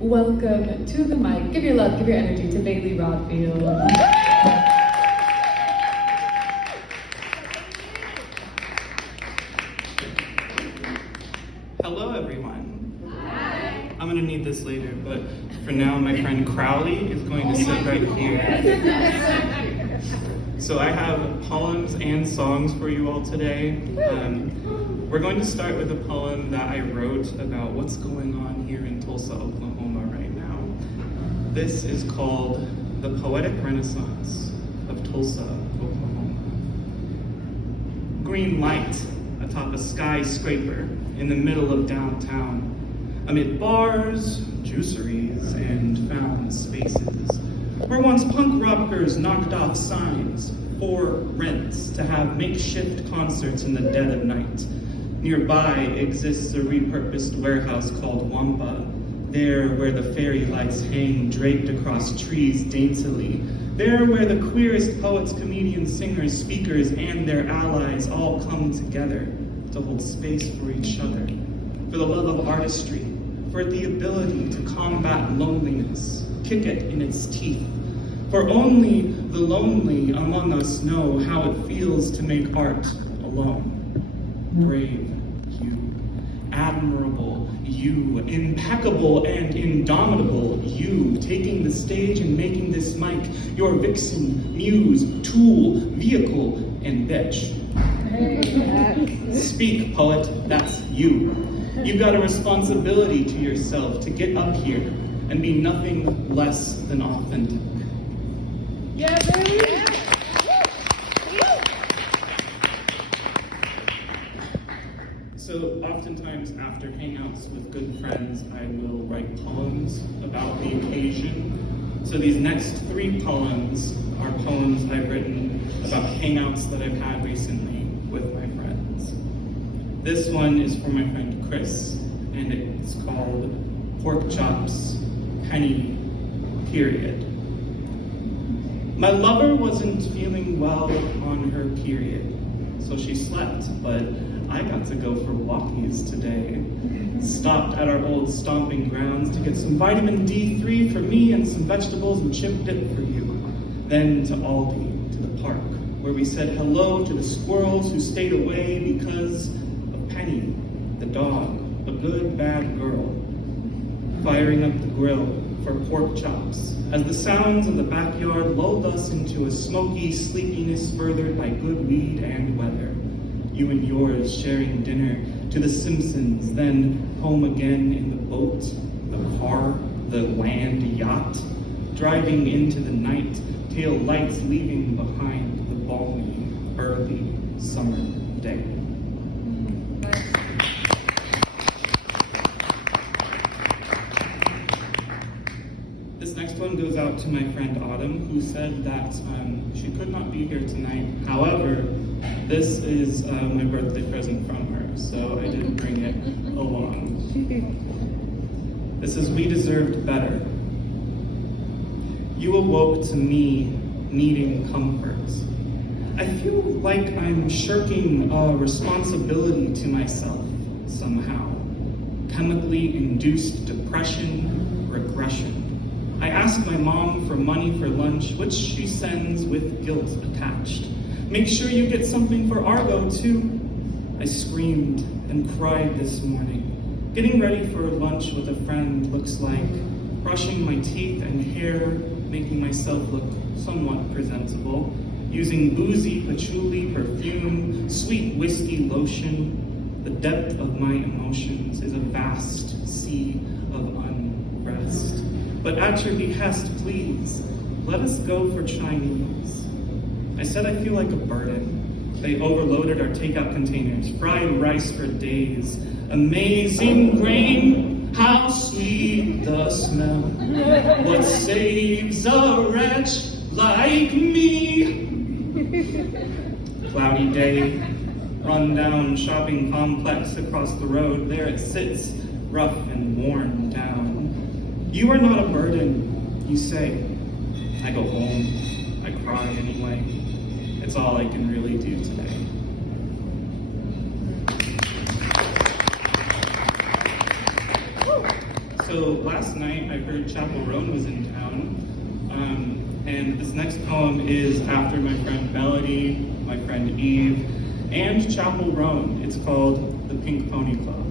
welcome to the mic. Give your love, give your energy to Bailey Rodfield. Hello, everyone. Hi. I'm gonna need this later, but for now, my friend Crowley is going to sit right here. So I have poems and songs for you all today. We're going to start with a poem that I wrote about what's going on here in Tulsa, Oklahoma right now. This is called The Poetic Renaissance of Tulsa, Oklahoma. Green light atop a skyscraper in the middle of downtown, amid bars, juiceries, and found spaces, where once punk rockers knocked off signs for rents to have makeshift concerts in the dead of night. Nearby exists a repurposed warehouse called Wampa, there where the fairy lights hang draped across trees daintily, there where the queerest poets, comedians, singers, speakers, and their allies all come together to hold space for each other, for the love of artistry, for the ability to combat loneliness, kick it in its teeth. For only the lonely among us know how it feels to make art alone. Brave you, admirable you, impeccable and indomitable you, taking the stage and making this mic your vixen, muse, tool, vehicle, and bitch. Speak, poet, that's you. You've got a responsibility to yourself to get up here and be nothing less than authentic. Yeah, baby! So oftentimes after hangouts with good friends, I will write poems about the occasion. So these next 3 poems are poems I've written about hangouts that I've had recently with my friends. This one is for my friend Chris, and it's called Pork Chops, Penny, Period. My lover wasn't feeling well on her period, so she slept, but I got to go for walkies today. Stopped at our old stomping grounds to get some vitamin D3 for me and some vegetables and chip dip for you. Then to Aldi, to the park, where we said hello to the squirrels who stayed away because of Penny, the dog, a good, bad girl. Firing up the grill for pork chops, as the sounds of the backyard lulled us into a smoky sleepiness furthered by good weed and weather. You and yours sharing dinner to the Simpsons, then home again in the boat, the car, the land yacht, driving into the night, tail lights leaving behind the balmy, early summer day. This next one goes out to my friend Autumn, who said that she could not be here tonight. However, this is my birthday present from her, so I did bring it along. This is We Deserved Better. You awoke to me needing comfort. I feel like I'm shirking a responsibility to myself somehow. Chemically induced depression, regression. I ask my mom for money for lunch, which she sends with guilt attached. Make sure you get something for Argo, too. I screamed and cried this morning. Getting ready for lunch with a friend looks like brushing my teeth and hair, making myself look somewhat presentable, using boozy patchouli perfume, sweet whiskey lotion. The depth of my emotions is a vast sea of unrest. But at your behest, please, let us go for Chinese. I said I feel like a burden. They overloaded our takeout containers, fried rice for days. Amazing grain, how sweet the smell. What saves a wretch like me? Cloudy day, run-down shopping complex across the road. There it sits, rough and worn down. You are not a burden, you say. I go home, I cry anyway. It's all I can really do today. So last night I heard Chapel Roan was in town, and this next poem is after my friend Melody, my friend Eve, and Chapel Roan. It's called The Pink Pony Club.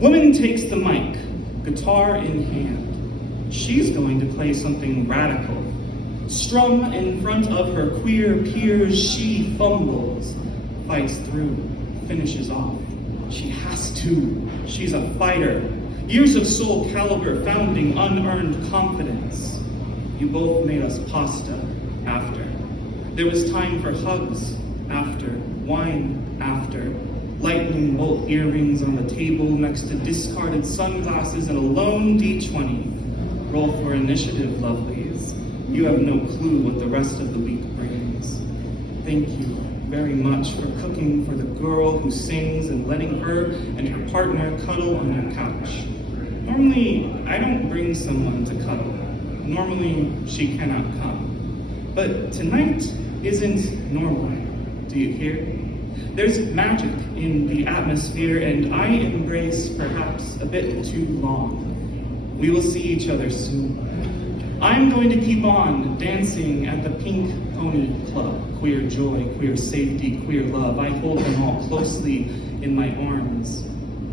Woman takes the mic, guitar in hand. She's going to play something radical. Strum in front of her queer peers, she fumbles, fights through, finishes off. She has to. She's a fighter. Years of soul caliber founding unearned confidence. You both made us pasta after. There was time for hugs after, wine after, lightning bolt earrings on the table next to discarded sunglasses and a lone D20. Roll for initiative, lovelies. You have no clue what the rest of the week brings. Thank you very much for cooking for the girl who sings and letting her and her partner cuddle on your couch. Normally, I don't bring someone to cuddle. Normally, she cannot come. But tonight isn't normal. Do you hear? There's magic in the atmosphere, and I embrace perhaps a bit too long. We will see each other soon. I'm going to keep on dancing at the Pink Pony Club. Queer joy, queer safety, queer love. I hold them all closely in my arms,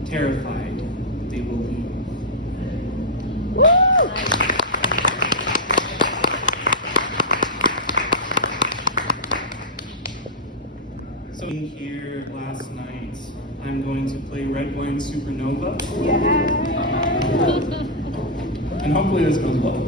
terrified they will leave. So here last night, I'm going to play Red Wine Supernova. And hopefully this goes well.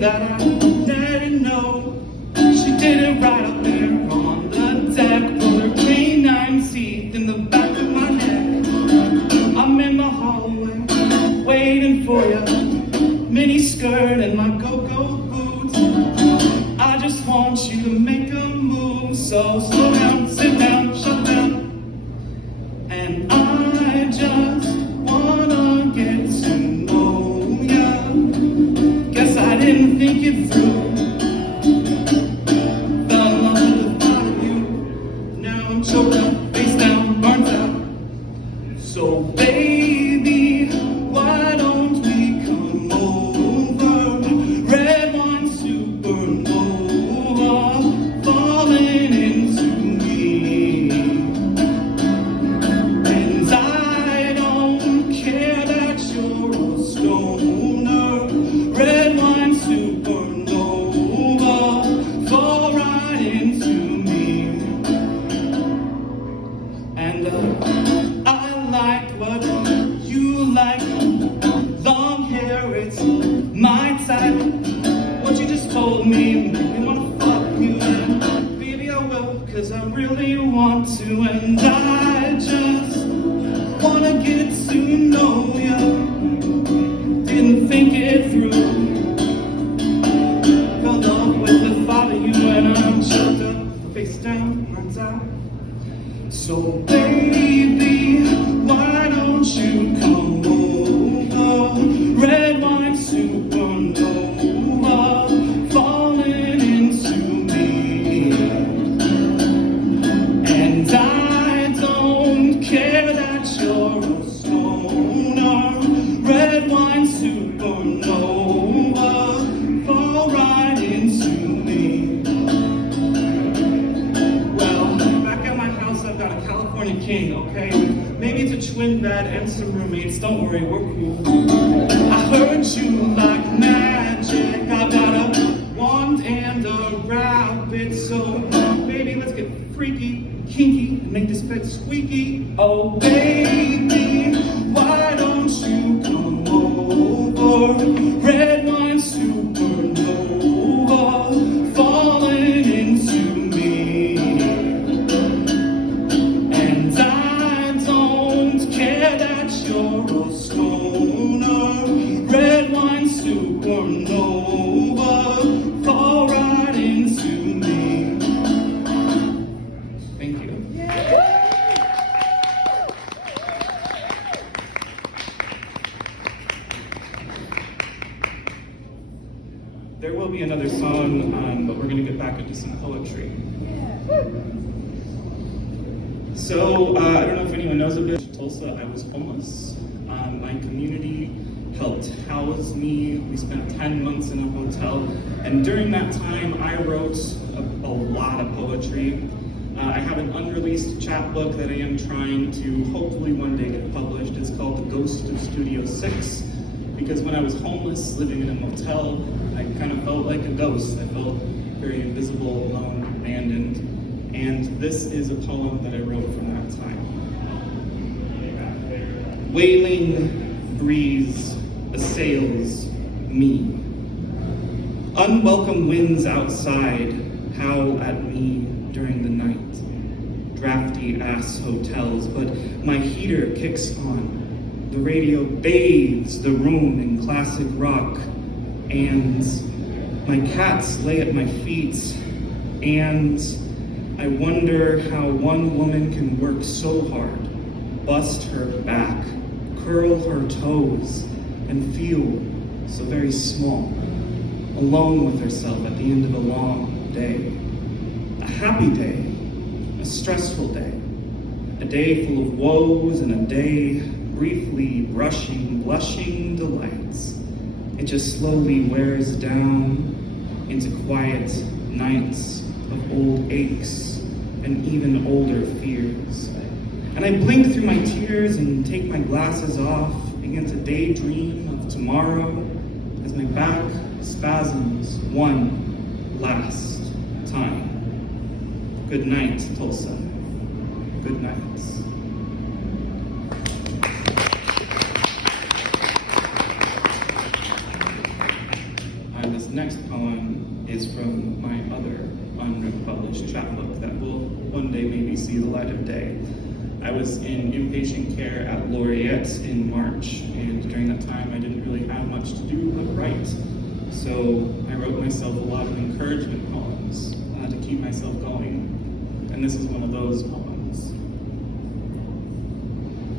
That I didn't know. She did it right up there on the deck. Pulled her canine teeth in the back of my neck. I'm in the hallway, waiting for you. Mini skirt and my go-go boots. I just want you to make a move. So slow down, sit down, shut down. And I just wanna get to know ya. Guess I didn't think it through. Fell in love with the thought of you. Now I'm choked up, face down, burnt out. So baby, why don't we come over? Red wine supernova, falling into me. And I don't care that you're a stoner. Red wine supernova, fall right into me. And I like what you like. Long hair, it's my type. What you just told me made me wanna fuck you. And baby, I will, cause I really want to. And I just wanna get to know you. Didn't think it through. Fell off with the thought of you, and I'm choked up, face down, burns out. So baby, why don't you come over? Red wine supernova, falling into me. And I don't care that you're a stoner. Red wine supernova, fall right into me. Well, back at my house I've got a California king, okay? Maybe it's a twin bed and some roommates, don't worry, we're cool. I heard you like magic, I got a wand and a rabbit. So baby, let's get freaky, kinky, and make this bed squeaky. Oh baby, why don't you come over? Red wine supernova, falling into me. And I don't care that you're a stoner. or nova fall right into me. Thank you. There will be another song, but we're going to get back into some poetry. So, I don't know if anyone knows a bit. In Tulsa, I was homeless. My community helped house me. We spent 10 months in a hotel. And during that time, I wrote a lot of poetry. I have an unreleased chapbook that I am trying to hopefully one day get published. It's called The Ghost of Studio 6. Because when I was homeless, living in a motel, I kind of felt like a ghost. I felt very invisible, alone, abandoned. And this is a poem that I wrote from that time. Wailing breeze assails me. Unwelcome winds outside howl at me during the night. Drafty ass hotels, but my heater kicks on. The radio bathes the room in classic rock, and my cats lay at my feet, and I wonder how one woman can work so hard, bust her back, curl her toes, and feel so very small, alone with herself at the end of a long day. A happy day, a stressful day, a day full of woes, and a day briefly blushing delights. It just slowly wears down into quiet nights of old aches and even older fears. And I blink through my tears and take my glasses off, begin to daydream of tomorrow as my back spasms one last time. Good night, Tulsa. Good night. This next poem is from my other unpublished chapbook that will one day maybe see the light of day. I was in inpatient care at Laureate in March, and during that time I didn't really have much to do but write. So I wrote myself a lot of encouragement poems to keep myself going, and this is one of those poems.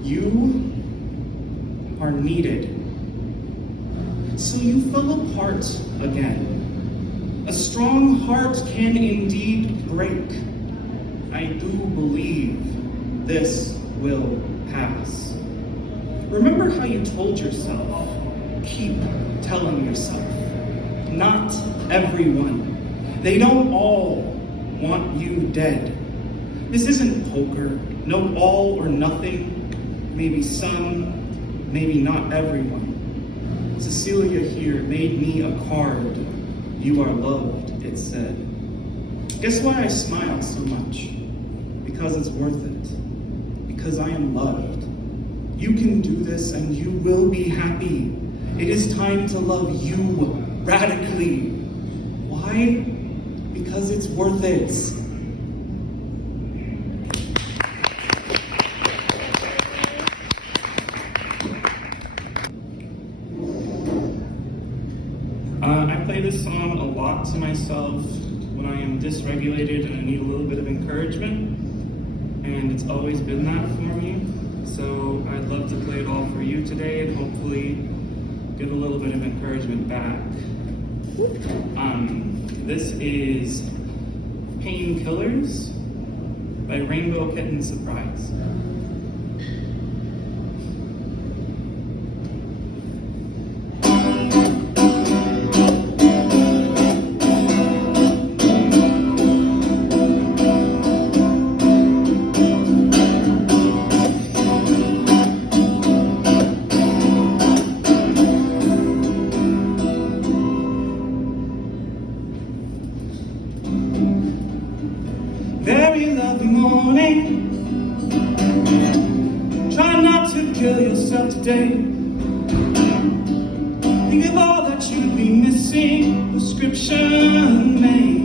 You are needed, so you fell apart again. A strong heart can indeed break. I do believe this will pass. Remember how you told yourself, keep telling yourself, not everyone. They don't all want you dead. This isn't poker, no all or nothing, maybe some, maybe not everyone. Cecilia here made me a card. You are loved, it said. Guess why I smile so much? Because it's worth it. Because I am loved. You can do this and you will be happy. It is time to love you radically. Why? Because it's worth it. I play this song a lot to myself when I am dysregulated and I need a little bit of encouragement, and it's always been that for me. So I'd love to play it all for you today and hopefully give a little bit of encouragement back. This is Painkillers by Rainbow Kitten Surprise. Very lovely morning. Try not to kill yourself today. Think of all that you'd be missing. Prescription made.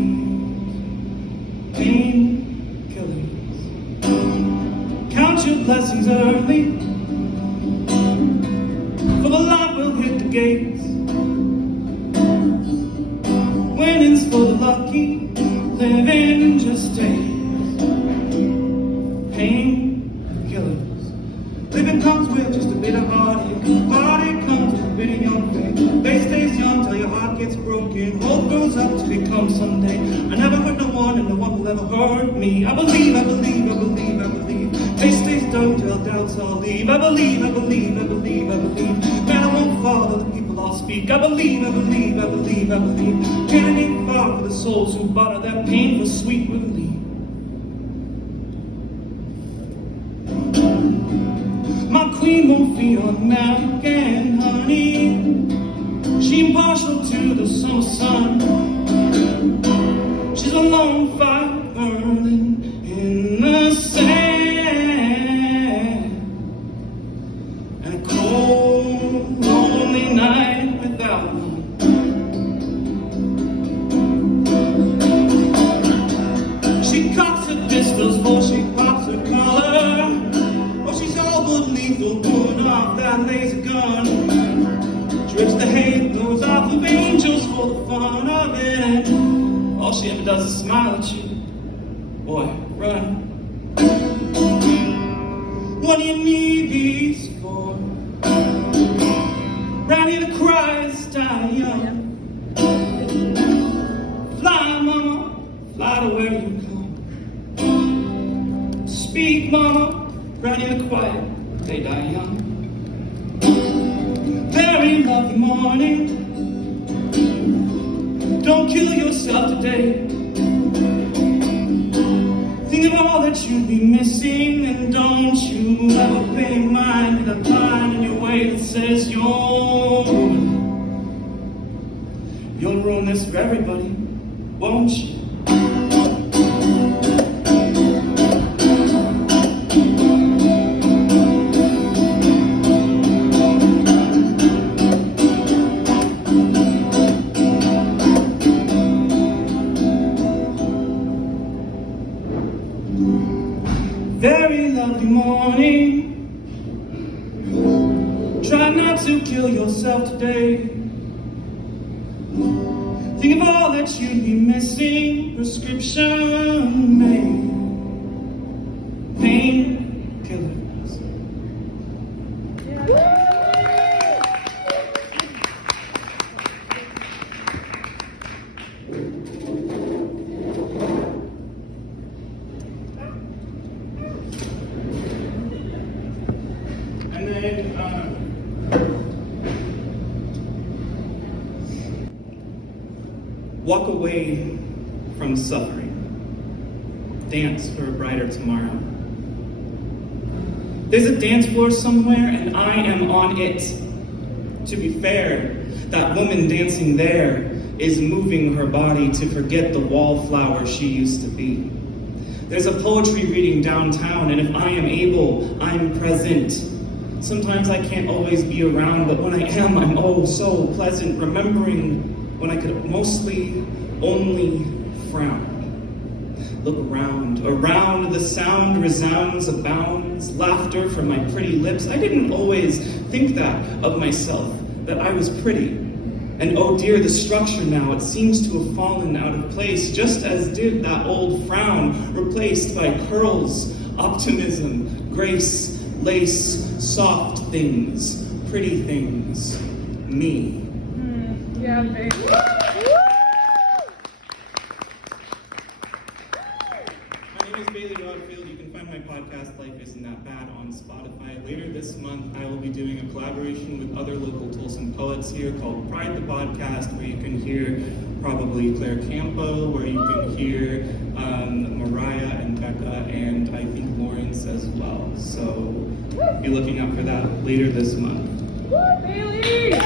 Painkillers. Count your blessings early, for the light will hit the gates. keep living just days. Painkillers. Living comes with just a bit of heartache. Heartache comes with a bit of young faith. They stays young till your heart gets broken. Hope grows up to become someday. I never hurt no one, and no one will ever hurt me. I believe, I believe, I believe, I believe. They stays dumb till doubts all leave. I believe, I believe, I believe, I believe. Man, I won't fall till the people all speak. I believe, I believe, I believe, I believe. Can't it ain't far for the souls who barter their pain for sweet relief. My queen won't feel American, honey. She impartial to the summer sun. She's a lone fire burning in the sand. And a cold, lonely night without one. She cocks her pistols before she pops her collar. She's all but lethal, pulling off that laser gun. Drips the halos off of angels for the fun of it. And all she ever does is smile at you. Boy, run. What do you need these for? Round here the cries die young. Fly, mama, fly to where you come. Speak, mama. Round here quiet, they die young. Very lovely morning. Don't kill yourself today. Think of all that you'd be missing, and don't you ever pay mind to the line in your way that says you'll ruin this for everybody, won't you? Very lovely morning. Try not to kill yourself today. Think of all that you'd be missing. Prescription made. Painkillers. And then, walk away from suffering. Dance for a brighter tomorrow. There's a dance floor somewhere, and I am on it. To be fair, that woman dancing there is moving her body to forget the wallflower she used to be. There's a poetry reading downtown, and if I am able, I'm present. Sometimes I can't always be around, but when I am, I'm oh so pleasant, remembering when I could mostly only frown. Look around the sound resounds, abounds, laughter from my pretty lips. I didn't always think that of myself, that I was pretty. And oh dear, the structure now, it seems to have fallen out of place, just as did that old frown, replaced by curls, optimism, grace, lace, soft things, pretty things, me. Yeah, baby. My name is Bailey Rodfield. You can find my podcast, Life Isn't That Bad, on Spotify. Later this month, I will be doing a collaboration with other local Tulsan poets here called Pride the Podcast, where you can hear probably Claire Campo, where you can hear Mariah and Becca, and I think Lawrence as well. So be looking out for that later this month. Bailey!